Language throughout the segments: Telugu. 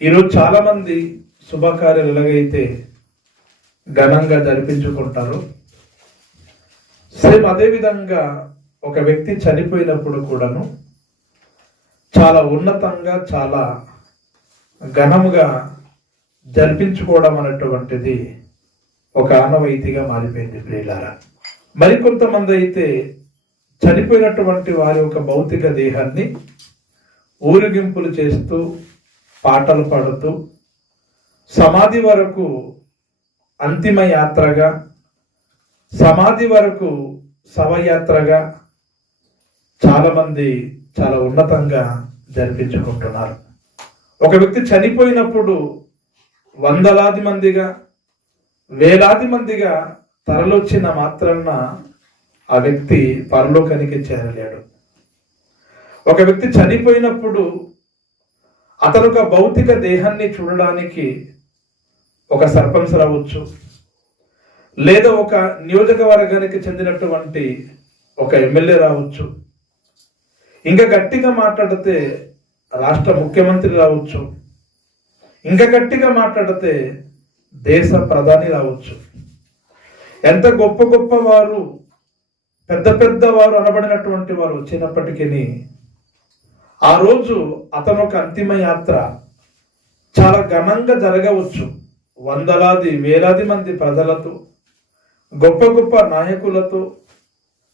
ఈరోజు చాలామంది శుభకార్యాలు ఎలాగైతే ఘనంగా జరిపించుకుంటారు సేమ్ అదేవిధంగా ఒక వ్యక్తి చనిపోయినప్పుడు కూడాను చాలా ఉన్నతంగా చాలా ఘనముగా జరిపించుకోవడం అనేటువంటిది ఒక ఆనవాయితీగా మారిపోయింది ప్రియులారా. మరికొంతమంది అయితే చనిపోయినటువంటి వారి యొక్క భౌతిక దేహాన్ని ఊరేగింపులు చేస్తూ పాటలు పాడుతూ సమాధి వరకు అంతిమ యాత్రగా సమాధి వరకు శవయాత్రగా చాలామంది చాలా ఉన్నతంగా జరిపించుకుంటున్నారు. ఒక వ్యక్తి చనిపోయినప్పుడు వందలాది మందిగా వేలాది మందిగా తరలొచ్చిన మాత్రాన ఆ వ్యక్తి పరలోకానికి చేరలేడు. ఒక వ్యక్తి చనిపోయినప్పుడు అతను ఒక భౌతిక దేహాన్ని చూడడానికి ఒక సర్పంచ్ రావచ్చు లేదా ఒక నియోజకవర్గానికి చెందినటువంటి ఒక ఎమ్మెల్యే రావచ్చు. ఇంకా గట్టిగా మాట్లాడితే రాష్ట్ర ముఖ్యమంత్రి రావచ్చు. ఇంకా గట్టిగా మాట్లాడితే దేశ ప్రధాని రావచ్చు. ఎంత గొప్ప గొప్ప వారు పెద్ద పెద్ద వారు అనబడినటువంటి వారు వచ్చినప్పటికీ ఆ రోజు అతను ఒక అంతిమ యాత్ర. చాలా ఘనంగా జరగవచ్చు. వందలాది వేలాది మంది ప్రజలతో గొప్ప గొప్ప నాయకులతో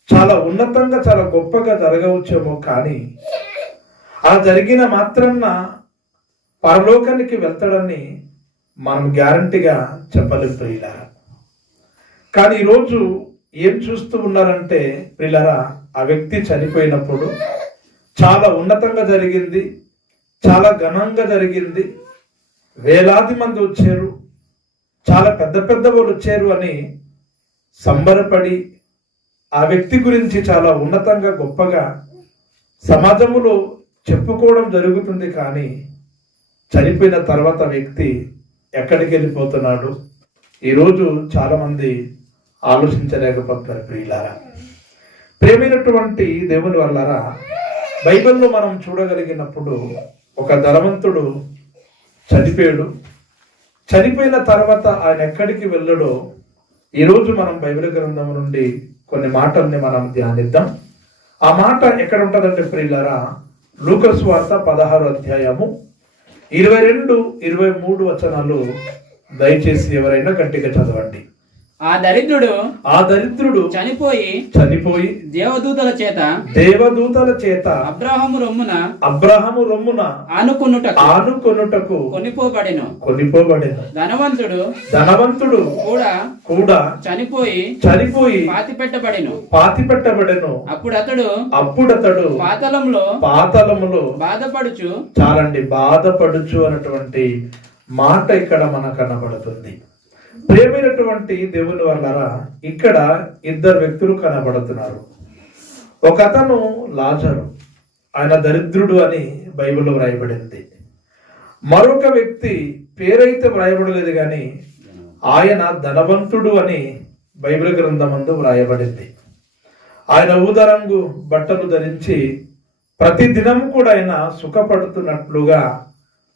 చాలా ఉన్నతంగా చాలా గొప్పగా జరగవచ్చేమో కానీ ఆ జరిగిన మాత్రాన పరలోకానికి వెళ్తాడని మనం గ్యారంటీగా చెప్పలేదు ప్రియులారా కానీ ఈరోజు ఏం చూస్తూ ఉన్నారంటే ప్రియులారా ఆ వ్యక్తి చనిపోయినప్పుడు చాలా ఉన్నతంగా జరిగింది చాలా ఘనంగా జరిగింది. వేలాది మంది వచ్చారు చాలా పెద్ద పెద్ద వాళ్ళు వచ్చారు అని సంబరపడి ఆ వ్యక్తి గురించి చాలా ఉన్నతంగా గొప్పగా సమాజంలో చెప్పుకోవడం జరుగుతుంది కానీ చనిపోయిన తర్వాత వ్యక్తి ఎక్కడికి వెళ్ళిపోతున్నాడు? ఈరోజు చాలామంది ఆలోచించలేకపోతున్నారు ప్రియులారా. ప్రేమైనటువంటి దేవుని వల్లారా బైబిల్లో మనం చూడగలిగినప్పుడు ఒక ధనవంతుడు చనిపోయాడు. చనిపోయిన తర్వాత ఆయన ఎక్కడికి వెళ్ళడో ఈరోజు మనం బైబిల్ గ్రంథం నుండి కొన్ని మాటల్ని మనం ధ్యానిద్దాం. ఆ మాట ఎక్కడ ఉంటుందంటే ప్రియులరా లూకస్ వార్త పదహారు అధ్యాయము ఇరవై రెండు ఇరవై మూడు వచనాలు దయచేసి ఎవరైనా గట్టిగా చదవండి. ఆ దరిద్రుడు ఆ దరిద్రుడు చనిపోయి చనిపోయి దేవదూతల చేత దేవదూతల చేత అబ్రాహము రొమ్మున అబ్రహము రొమ్మున ఆనుకునుటకు ఆనుకొనుటకు కొనిపోబడెను. కొనిపోబడేను. ధనవంతుడు ధనవంతుడు కూడా కూడా చనిపోయి చనిపోయి పాతి పెట్టబడెను పాతి పెట్టబడెను అప్పుడు అతడు అప్పుడతడు పాతలంలో పాతలములో బాధపడుచు చాలండి బాధపడుచు అన్నటువంటి మాట ఇక్కడ మనకు కనబడుతుంది ప్రేమైనటువంటి దేవుని వల్లరా ఇక్కడ ఇద్దరు వ్యక్తులు కనబడుతున్నారు. ఒక అతను లాజరు ఆయన దరిద్రుడు అని బైబిల్లో వ్రాయబడింది. మరొక వ్యక్తి పేరైతే వ్రాయబడలేదు కానీ ఆయన ధనవంతుడు అని బైబిల్ గ్రంథమందు వ్రాయబడింది. ఆయన ఊదరంగు బట్టలు ధరించి ప్రతి దినం కూడా ఆయన సుఖపడుతున్నట్లుగా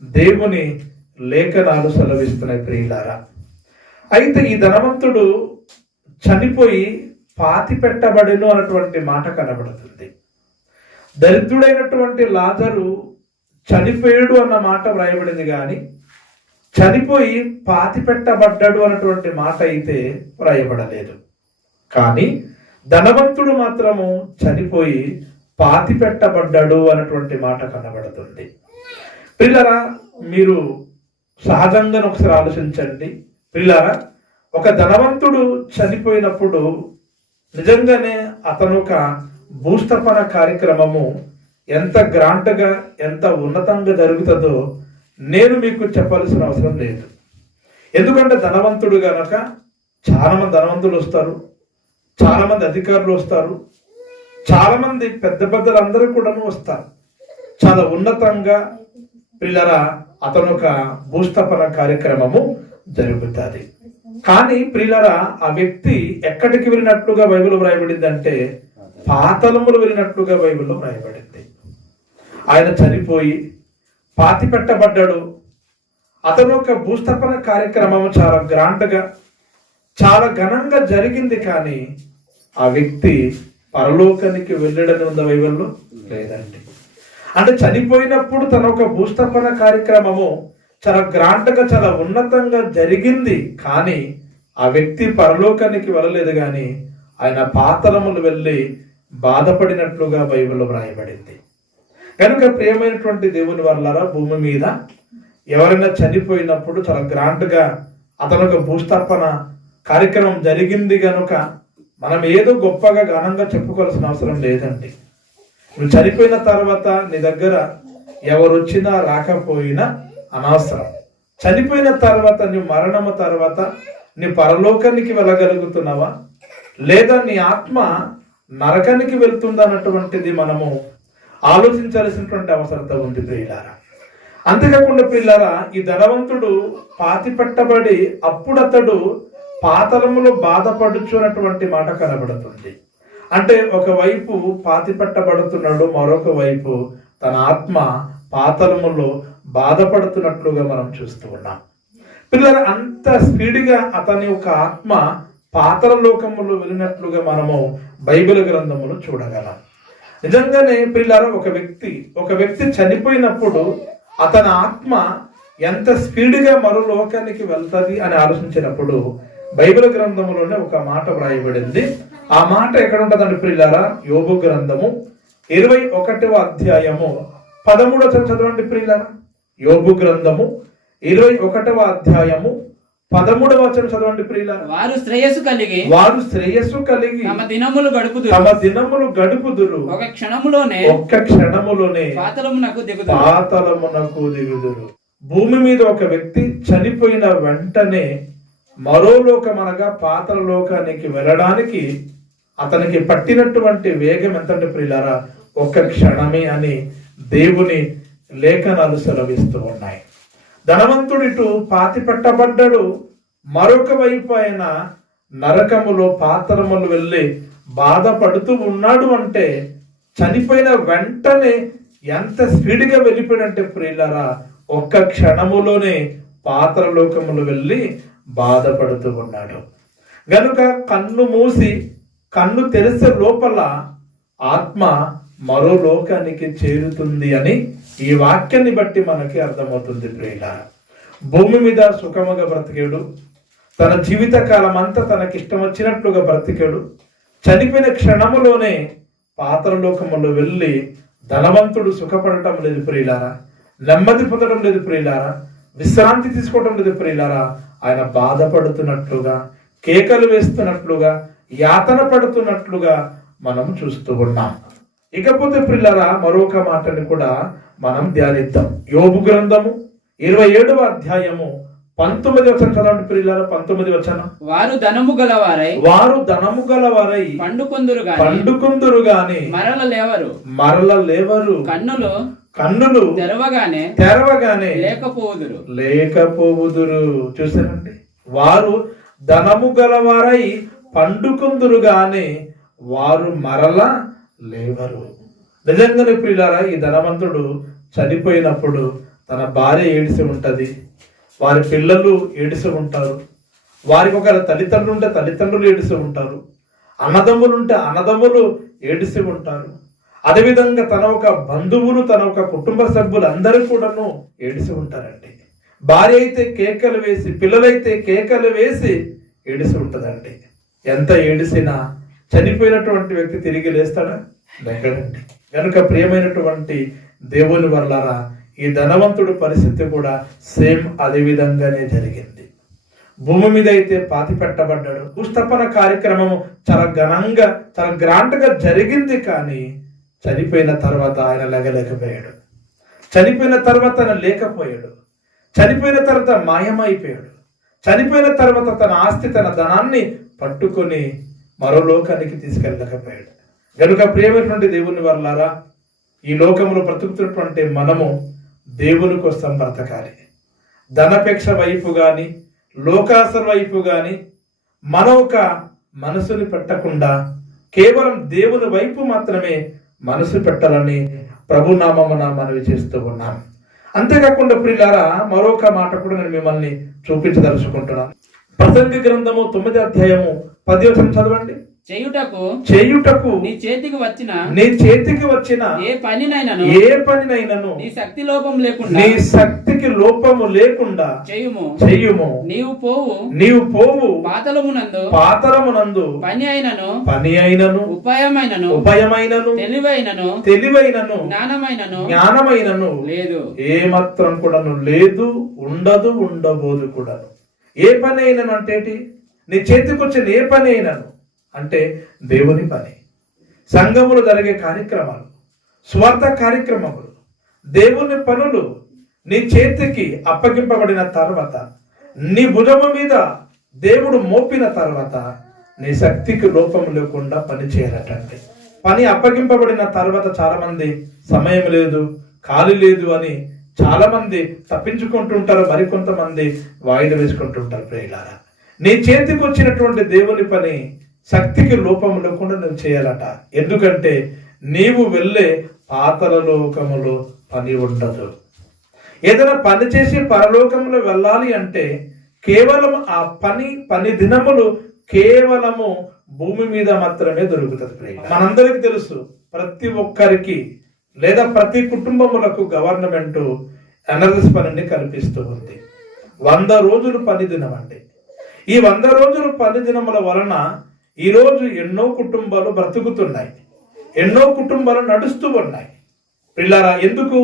దేవుని లేఖనాలు సెలవిస్తున్నాయి ప్రియులారా. అయితే ఈ ధనవంతుడు చనిపోయి పాతి పెట్టబడిను అన్నటువంటి మాట కనబడుతుంది. దరిద్రుడైనటువంటి లాజరు చనిపోయాడు అన్న మాట వ్రాయబడింది కానీ చనిపోయి పాతి పెట్టబడ్డాడు అన్నటువంటి మాట అయితే వ్రాయబడలేదు. కానీ ధనవంతుడు మాత్రము చనిపోయి పాతి పెట్టబడ్డాడు అన్నటువంటి మాట కనబడుతుంది. పిల్లరా మీరు సహజంగా ఒకసారి ఆలోచించండి. పిల్లరా ఒక ధనవంతుడు చనిపోయినప్పుడు నిజంగానే అతను ఒక భూస్థాపన కార్యక్రమము ఎంత గ్రాంట్గా ఎంత ఉన్నతంగా జరుగుతుందో నేను మీకు చెప్పాల్సిన అవసరం లేదు. ఎందుకంటే ధనవంతుడు గనక చాలామంది ధనవంతులు వస్తారు చాలామంది అధికారులు వస్తారు చాలామంది పెద్ద పెద్దలందరూ కూడా వస్తారు. చాలా ఉన్నతంగా పిల్లరా అతను ఒక భూస్థాపన కార్యక్రమము జరుగుతుంది. కానీ ప్రియులరా ఆ వ్యక్తి ఎక్కడికి వెళ్ళినట్లుగా బైబిల్ వ్రాయబడింది అంటే పాతలములు వెళ్ళినట్లుగా బైబిల్లో వ్రాయబడింది. ఆయన చనిపోయి పాతి పెట్టబడ్డాడు. అతను ఒక భూస్థాపన కార్యక్రమం చాలా గ్రాండ్గా చాలా ఘనంగా జరిగింది కానీ ఆ వ్యక్తి పరలోకానికి వెళ్ళడని ఉందా బైబిల్లో? లేదండి. అంటే చనిపోయినప్పుడు తన ఒక భూస్థాపన కార్యక్రమము చాలా గ్రాంట్గా చాలా ఉన్నతంగా జరిగింది. కానీ ఆ వ్యక్తి పరలోకానికి వెళ్ళలేదు కానీ ఆయన పాతలములు వెళ్ళి బాధపడినట్లుగా బైబిల్లో వ్రాయబడింది. కనుక ప్రియమైనటువంటి దేవుని వల్లరా భూమి మీద ఎవరైనా చనిపోయినప్పుడు చాలా గ్రాండ్గా అతను ఒక భూస్థాపన కార్యక్రమం జరిగింది కనుక మనం ఏదో గొప్పగా ఘనంగా చెప్పుకోవాల్సిన అవసరం లేదండి. నువ్వు చనిపోయిన తర్వాత నీ దగ్గర ఎవరు వచ్చినా రాకపోయినా అనవసరం. చనిపోయిన తర్వాత నీ మరణము తర్వాత నీ పరలోకానికి వెళ్ళగలుగుతున్నావా? లేదా నీ ఆత్మ నరకానికి వెళ్తుందా అన్నటువంటిది మనము ఆలోచించాల్సినటువంటి అవసరత ఉంది ప్రియులారా. అంతేకాకుండా పిల్లారా ఈ ధనవంతుడు పాతి పెట్టబడి అప్పుడు అతడు పాతలములో బాధపడుచు అన్నటువంటి మాట కనబడుతుంది. అంటే ఒకవైపు పాతి పెట్టబడుతున్నాడు మరొక వైపు తన ఆత్మ పాతలములో బాధపడుతున్నట్లుగా మనం చూస్తూ ఉన్నాం. పిల్లల అంత స్పీడ్గా అతని యొక్క ఆత్మ పాతల లోకములు వెళ్ళినట్లుగా మనము బైబిల్ గ్రంథములు చూడగలం. నిజంగానే పిల్లలు ఒక వ్యక్తి ఒక వ్యక్తి చనిపోయినప్పుడు అతని ఆత్మ ఎంత స్పీడ్గా మరో లోకానికి వెళ్తుంది అని ఆలోచించినప్పుడు బైబిల్ గ్రంథములోనే ఒక మాట వ్రాయబడింది. ఆ మాట ఎక్కడ ఉంటుందండి ప్రియులారా? యోగు గ్రంథము ఇరవై ఒకటవ అధ్యాయము పదమూడవ చదవండి ప్రియులారా. యోబు గ్రంథము ఇరవై ఒకటవ అధ్యాయము పదమూడవ వచనం చదవండి ప్రియులారా. వారు శ్రేయస్సు కలిగి వారు శ్రేయస్సు కలిగి తమ దినములు గడుపుదురు. తమ దినములు గడుపుదురు. ఒక క్షణములోనే ఒక్క క్షణములోనే పాతలమునకు దిగుదురు. పాతలమునకు దిగుదురు. భూమి మీద ఒక వ్యక్తి చనిపోయిన వెంటనే మరో లోకం అనగా పాతల లోకానికి వెళ్ళడానికి అతనికి పట్టినటువంటి వేగం ఎంతంటే ప్రియులారా? ఒక్క క్షణమే అని దేవుని లేఖనాలు సెలవిస్తూ ఉన్నాయి. ధనవంతుడిటు పాతి పెట్టబడ్డడు. మరొక వైపు ఆయన నరకములో పాత్రములు వెళ్ళి బాధపడుతూ ఉన్నాడు అంటే చనిపోయిన వెంటనే ఎంత స్పీడ్గా వెళ్ళిపోయాడంటే ప్రియులరా ఒక్క క్షణములోనే పాత్రలోకములు వెళ్ళి బాధపడుతూ ఉన్నాడు. గనుక కన్ను మూసి కన్ను తెరిసే లోపల ఆత్మ మరో లోకానికి చేరుతుంది అని ఈ వాక్యాన్ని బట్టి మనకి అర్థమవుతుంది ప్రియులారా భూమి మీద సుఖముగా బ్రతికాడు. తన జీవిత కాలం అంతా తనకి ఇష్టం వచ్చినట్లుగా బ్రతికాడు. చనిపోయిన క్షణములోనే పాత్రలోకములో వెళ్ళి ధనవంతుడు సుఖపడటం లేదు ప్రియులారా. నెమ్మది పొందడం లేదు ప్రియులారా. విశ్రాంతి తీసుకోవటం లేదు ప్రియులారా. ఆయన బాధపడుతున్నట్లుగా కేకలు వేస్తున్నట్లుగా యాతన పడుతున్నట్లుగా మనం చూస్తూ ఉన్నాం. ఇకపోతే ప్రిల్లరా మరొక మాటని కూడా మనం ధ్యానిద్దాం. యోబు గ్రంథము ఇరవై ఏడవ అధ్యాయము పంతొమ్మిది వచనం చదవండి ప్రియులారా పంతొమ్మిది వచనం. వారు ధనము గలవారై వారు ధనము గలవారై పండుకొందురు గాని పండుకుందురు గాని మరల లేవరు. మరల లేవరు. కన్నులు కన్నులు తెరవగానే తెరవగానే లేకపోదురు లేకపోవుదురు. చూసారండి వారు ధనము గలవారై పండుకుందురు గాని వారు మరల లేవరు. నిజంగానే ప్రియులారా ఈ ధనవంతుడు చనిపోయినప్పుడు తన భార్య ఏడిసి ఉంటుంది. వారి పిల్లలు ఏడిసి ఉంటారు. వారికి ఒక తల్లిదండ్రులు ఉంటే తల్లిదండ్రులు ఏడిసి ఉంటారు. అన్నదమ్ములు ఉంటే అన్నదమ్ములు ఏడిసి ఉంటారు. అదేవిధంగా తన ఒక బంధువులు తన ఒక కుటుంబ సభ్యులు అందరూ కూడాను ఏడిసి ఉంటారండి. భార్య అయితే కేకలు వేసి పిల్లలైతే కేకలు వేసి ఏడిసి ఉంటుందండి. ఎంత ఏడిసినా చనిపోయినటువంటి వ్యక్తి తిరిగి లేస్తాడా? లేకడండి కనుక ప్రియమైనటువంటి దేవుని వల్లారా ఈ ధనవంతుడు పరిస్థితి కూడా సేమ్ అదే విధంగానే జరిగింది. భూమి మీద అయితే పాతి పెట్టబడ్డాడు. భూస్థాపన కార్యక్రమం చాలా ఘనంగా చాలా గ్రాండ్గా జరిగింది కానీ చనిపోయిన తర్వాత ఆయన లెగలేకపోయాడు. చనిపోయిన తర్వాత ఆయన లేకపోయాడు. చనిపోయిన తర్వాత మాయమైపోయాడు. చనిపోయిన తర్వాత తన ఆస్తి తన ధనాన్ని పట్టుకొని మరో లోకానికి తీసుకెళ్ళకపోయాడు గనుక ప్రియమైనటువంటి దేవుని వర్లారా ఈ లోకంలో బ్రతుకుతున్నటువంటి మనము దేవుని కోసం బ్రతకాలి. ధనపేక్ష వైపు కానీ లోకాసర వైపు కానీ మన ఒక మనసుని పెట్టకుండా కేవలం దేవుని వైపు మాత్రమే మనసు పెట్టాలని ప్రభునామమున మనవి చేస్తూ ఉన్నాం. అంతేకాకుండా ప్రియులారా మరొక మాట కూడా నేను మిమ్మల్ని చూపించదలుచుకుంటున్నాను. ప్రసంగి గ్రంథము తొమ్మిది అధ్యాయము పది వచనం చదవండి. చేయుటకు చేయుటకు నీ చేతికి వచ్చిన నీ చేతికి వచ్చిన ఏ పనినైనను ఏ పనినైనను నీ శక్తి లోపం లేకుండా నీ శక్తికి లోపము లేకుండా చేయుము. చెయ్యుము నీవు పోవు నీవు పోవు పాతలమునందు పాతరమునందు పని అయినను పని అయినను ఉపాయమైనను ఉభయమైనను తెలివైనను తెలివైనను జ్ఞానమైనను జ్ఞానమైనను లేదు. ఏ మాత్రం కూడాను లేదు ఉండదు ఉండబోదు కూడాను. ఏ పని అయినను అంటే ఏంటి? నీ చేతికి వచ్చిన ఏ పని అయినను అంటే దేవుని పని సంఘములు జరిగే కార్యక్రమాలు స్వార్థ కార్యక్రమములు దేవుని పనులు నీ చేతికి అప్పగింపబడిన తర్వాత నీ భుజము మీద దేవుడు మోపిన తర్వాత నీ శక్తికి లోపం లేకుండా పని చేయాలటండి పని అప్పగింపబడిన తర్వాత చాలామంది సమయం లేదు ఖాళీ లేదు అని చాలా మంది తప్పించుకుంటుంటారు మరికొంతమంది వాయిదా వేసుకుంటుంటారు ప్రియులారా. నీ చేతికి వచ్చినటువంటి దేవుని పని శక్తికి లోపం లేకుండా నువ్వు చేయాలట. ఎందుకంటే నీవు వెళ్ళే పాతల లోకములో పని ఉండదు. ఏదైనా పని చేసి పరలోకంలో వెళ్ళాలి అంటే కేవలం ఆ పని పని దినములు కేవలము భూమి మీద మాత్రమే దొరుకుతుంది ప్రియులారా. మనందరికీ తెలుసు ప్రతి ఒక్కరికి లేదా ప్రతి కుటుంబములకు గవర్నమెంట్ ఎనర్జీస్ పనిని కల్పిస్తూ ఉంది. వంద రోజులు పని దినం అండి. ఈ వంద రోజులు పని దినముల వలన ఈరోజు ఎన్నో కుటుంబాలు బ్రతుకుతున్నాయి. ఎన్నో కుటుంబాలు నడుస్తూ ఉన్నాయి. పిల్లరా ఎందుకు?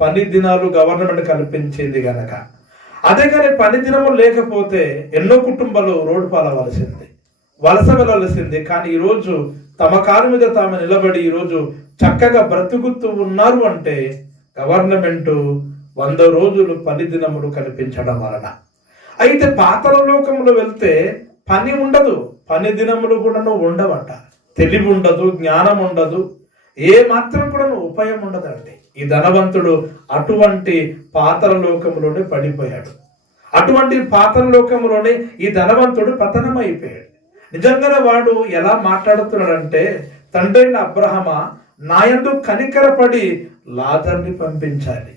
పని దినాలు గవర్నమెంట్ కల్పించింది గనక. అదే కానీ పని దినము లేకపోతే ఎన్నో కుటుంబాలు రోడ్డు పాలవలసింది వలస వెళ్ళవలసింది. కానీ ఈరోజు తమ కారు మీద తాము నిలబడి ఈరోజు చక్కగా బ్రతుకుతూ ఉన్నారు అంటే గవర్నమెంట్ వంద రోజులు పని దినములు కల్పించడం వలన. అయితే పాతల లోకంలో వెళ్తే పని ఉండదు. పని దినములు కూడా ఉండవట. తెలివి ఉండదు జ్ఞానం ఉండదు. ఏ మాత్రం కూడా ఉపాయం ఉండదండి. ఈ ధనవంతుడు అటువంటి పాతల లోకంలోనే పడిపోయాడు. అటువంటి పాతల లోకంలోనే ఈ ధనవంతుడు పతనం అయిపోయాడు నిజంగానే వాడు ఎలా మాట్లాడుతున్నాడంటే తండ్రైన అబ్రహమ నాయందు కనికరపడి లాజర్ని పంపించాలి.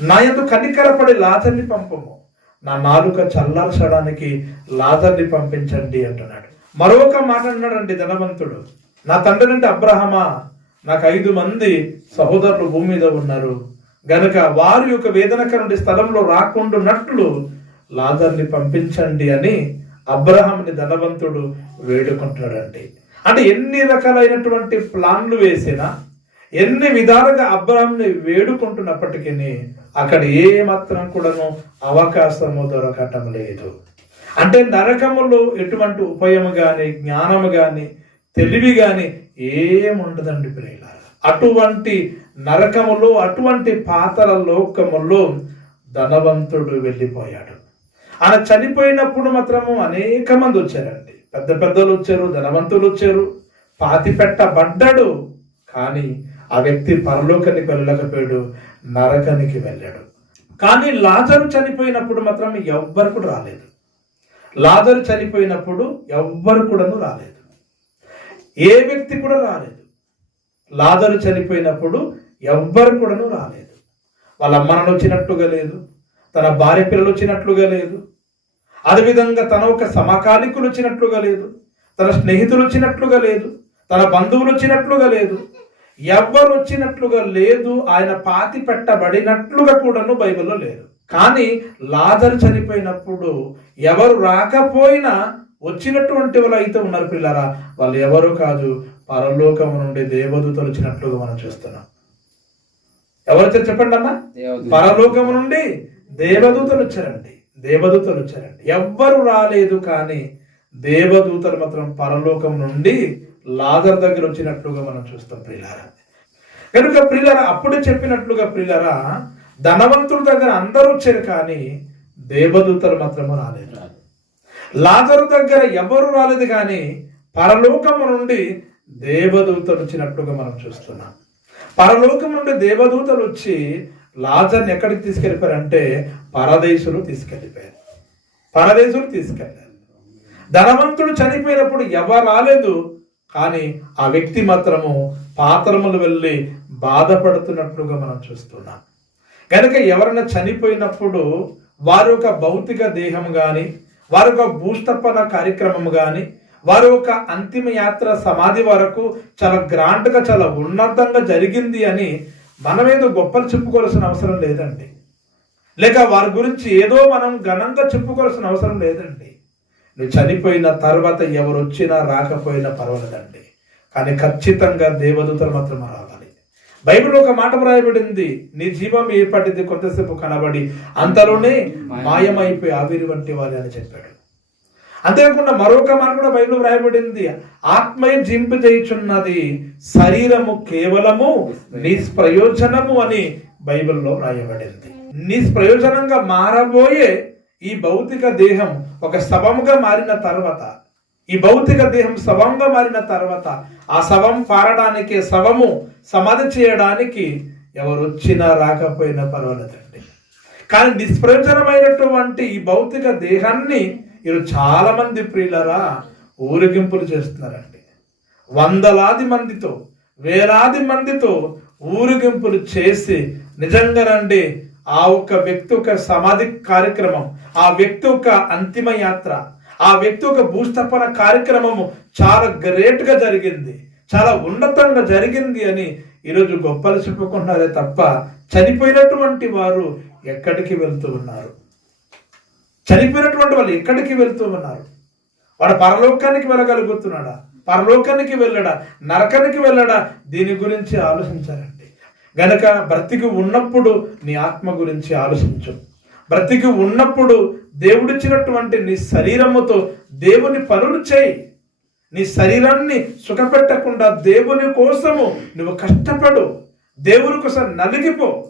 నాయందు కనికరపడి లాజర్ని పంపము. నా నాలుక చల్లార్చడానికి లాజర్ని పంపించండి అంటున్నాడు. మరొక మాట అన్నాడండి ధనవంతుడు. నా తండ్రి అంటే అబ్రహమా నాకు ఐదు మంది సహోదరులు భూమి మీద ఉన్నారు. గనుక వారి యొక్క వేదనకరుడి స్థలంలో రాకుండానట్లు లాజర్ని పంపించండి అని అబ్రహాంని ధనవంతుడు వేడుకుంటున్నాడండి అంటే ఎన్ని రకాలైనటువంటి ప్లాన్లు వేసినా ఎన్ని విధాలుగా అబ్రహాంని వేడుకుంటున్నప్పటికీ అక్కడ ఏ మాత్రం కూడాను అవకాశము దొరకటం లేదు. అంటే నరకములో ఎటువంటి ఉపయము కానీ జ్ఞానము కానీ తెలివి కానీ ఏముండదండి ప్రియులారా. అటువంటి నరకములో అటువంటి పాతల లోకములో ధనవంతుడు వెళ్ళిపోయాడు. ఆయన చనిపోయినప్పుడు మాత్రము అనేక మంది వచ్చారండి. పెద్ద పెద్దలు వచ్చారు ధనవంతులు వచ్చారు. పాతి పెట్టబడ్డాడు కానీ ఆ వ్యక్తి పరలోకానికి వెళ్ళకపోయాడు నరకానికి వెళ్ళాడు. కానీ లాజరు చనిపోయినప్పుడు మాత్రం ఎవ్వరు కూడా రాలేదు. లాజరు చనిపోయినప్పుడు ఎవ్వరు కూడాను రాలేదు. ఏ వ్యక్తి కూడా రాలేదు. లాజరు చనిపోయినప్పుడు ఎవ్వరు కూడాను రాలేదు. వాళ్ళ అమ్మనలు వచ్చినట్టుగా లేదు. తన భార్య పిల్లలు వచ్చినట్లుగా లేదు. అదేవిధంగా తన ఒక సమకాలికులు వచ్చినట్లుగా లేదు. తన స్నేహితులు వచ్చినట్లుగా లేదు. తన బంధువులు వచ్చినట్లుగా లేదు. ఎవ్వరు వచ్చినట్లుగా లేదు. ఆయన పాతి పెట్టబడినట్లుగా కూడాను బైబిల్లో లేదు. కానీ లాజరు చనిపోయినప్పుడు ఎవరు రాకపోయినా వచ్చినటువంటి వాళ్ళు అయితే ఉన్నారు పిల్లరా. వాళ్ళు ఎవరు కాదు. పరలోకము నుండి దేవదూతలు వచ్చినట్లుగా మనం చూస్తున్నాం. ఎవరు చెప్పండి అమ్మా దేవుడు పరలోకము నుండి దేవదూతలు వచ్చారండి. దేవదూతలు వచ్చారండి. ఎవ్వరు రాలేదు కానీ దేవదూతలు మాత్రం పరలోకం నుండి లాజర్ దగ్గర వచ్చినట్లుగా మనం చూస్తాం ప్రిలారా కనుక ప్రిలరా అప్పుడే చెప్పినట్లుగా ప్రిలరా ధనవంతుల దగ్గర అందరూ వచ్చారు కానీ దేవదూతలు మాత్రము రాలేదు. లాజరు దగ్గర ఎవరు రాలేదు కానీ పరలోకము నుండి దేవదూతలు వచ్చినట్లుగా మనం చూస్తున్నాం. పరలోకం నుండి దేవదూతలు వచ్చి లాజర్ని ఎక్కడికి తీసుకెళ్ళిపోయారంటే పరదేశులు తీసుకెళ్ళిపోయారు. పరదేశులు తీసుకెళ్ళారు. ధనవంతుడు చనిపోయినప్పుడు ఎవరు రాలేదు. కానీ ఆ వ్యక్తి మాత్రము పాత్రములు వెళ్ళి బాధపడుతున్నట్లుగా మనం చూస్తున్నాం. కనుక ఎవరైనా చనిపోయినప్పుడు వారి యొక్క భౌతిక దేహం కానీ వారి యొక్క భూస్థాపన కార్యక్రమం కానీ వారి యొక్క అంతిమ యాత్ర సమాధి వరకు చాలా గ్రాండ్గా చాలా ఉన్నతంగా జరిగింది అని మనమేదో గొప్పలు చెప్పుకోవాల్సిన అవసరం లేదండి. లేక వారి గురించి ఏదో మనం ఘనంగా చెప్పుకోవాల్సిన అవసరం లేదండి. నువ్వు చనిపోయిన తర్వాత ఎవరు వచ్చినా రాకపోయినా పర్వాలేదండి. కానీ ఖచ్చితంగా దేవదూతలు మాత్రం రావాలి. బైబిల్ ఒక మాట వ్రాయబడింది నీ జీవం ఏర్పడింది కొంతసేపు కనబడి అంతలోనే మాయమైపోయి ఆవిరి వంటి వారి అని చెప్పాడు. అంతేకాకుండా మరొక మనం కూడా బైబిల్ వ్రాయబడింది. ఆత్మయ జింపు చేయుచున్నది శరీరము కేవలము నిష్ప్రయోజనము అని బైబిల్లో వ్రాయబడింది. నిష్ప్రయోజనంగా మారబోయే ఈ భౌతిక దేహం ఒక శవంగా మారిన తర్వాత ఈ భౌతిక దేహం శవంగా మారిన తర్వాత ఆ శవం పారడానికి శవము సమాధి చేయడానికి ఎవరు వచ్చినా రాకపోయినా పర్వాలేదండి. కానీ నిష్ప్రయోజనమైనటువంటి ఈ భౌతిక దేహాన్ని ఈరోజు చాలామంది ప్రియులరా ఊరేగింపులు చేస్తున్నారండి వందలాది మందితో వేలాది మందితో ఊరేగింపులు చేసి నిజంగానండి ఆ ఒక్క వ్యక్తి యొక్క సమాధి కార్యక్రమం ఆ వ్యక్తి యొక్క అంతిమ యాత్ర ఆ వ్యక్తి యొక్క భూస్థాపన కార్యక్రమము చాలా గ్రేట్గా జరిగింది చాలా ఉన్నతంగా జరిగింది అని ఈరోజు గొప్పలు చెప్పుకుంటున్నారే తప్ప చనిపోయినటువంటి వారు ఎక్కడికి వెళ్తూ ఉన్నారు? చనిపోయినటువంటి వాళ్ళు ఎక్కడికి వెళ్తూ ఉన్నారు? వాడు పరలోకానికి వెళ్ళగలుగుతున్నాడా? పరలోకానికి వెళ్ళడా? నరకానికి వెళ్ళడా? దీని గురించి ఆలోచించాలండి గనక బ్రతికి ఉన్నప్పుడు నీ ఆత్మ గురించి ఆలోచించు. బ్రతికి ఉన్నప్పుడు దేవుడిచ్చినటువంటి నీ శరీరముతో దేవుని పనులు చేయి. నీ శరీరాన్ని సుఖపెట్టకుండా దేవుని కోసము నువ్వు కష్టపడు. దేవుని కోసం నలిగిపో.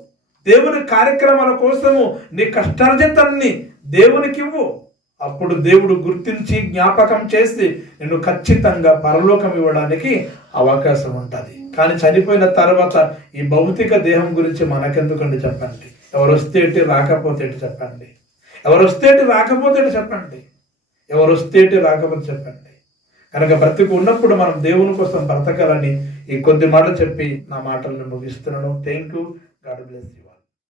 దేవుని కార్యక్రమాల కోసము నీ కష్టార్జితాన్ని దేవునికి ఇవ్వు అప్పుడు దేవుడు గుర్తించి జ్ఞాపకం చేసి నిన్ను ఖచ్చితంగా పరలోకం ఇవ్వడానికి అవకాశం ఉంటుంది. కానీ చనిపోయిన తర్వాత ఈ భౌతిక దేహం గురించి మనకెందుకండి చెప్పండి? ఎవరొస్తేటి రాకపోతేటి రాకపోతే చెప్పండి? ఎవరొస్తేటి రాకపోతేటి రాకపోతే చెప్పండి? ఎవరొస్తేటి రాకపోతే చెప్పండి? కనుక బ్రతికి ఉన్నప్పుడు మనం దేవుని కోసం బ్రతకాలని ఈ కొద్ది మాటలు చెప్పి నా మాటలను ముగిస్తున్నాను. Thank you God bless you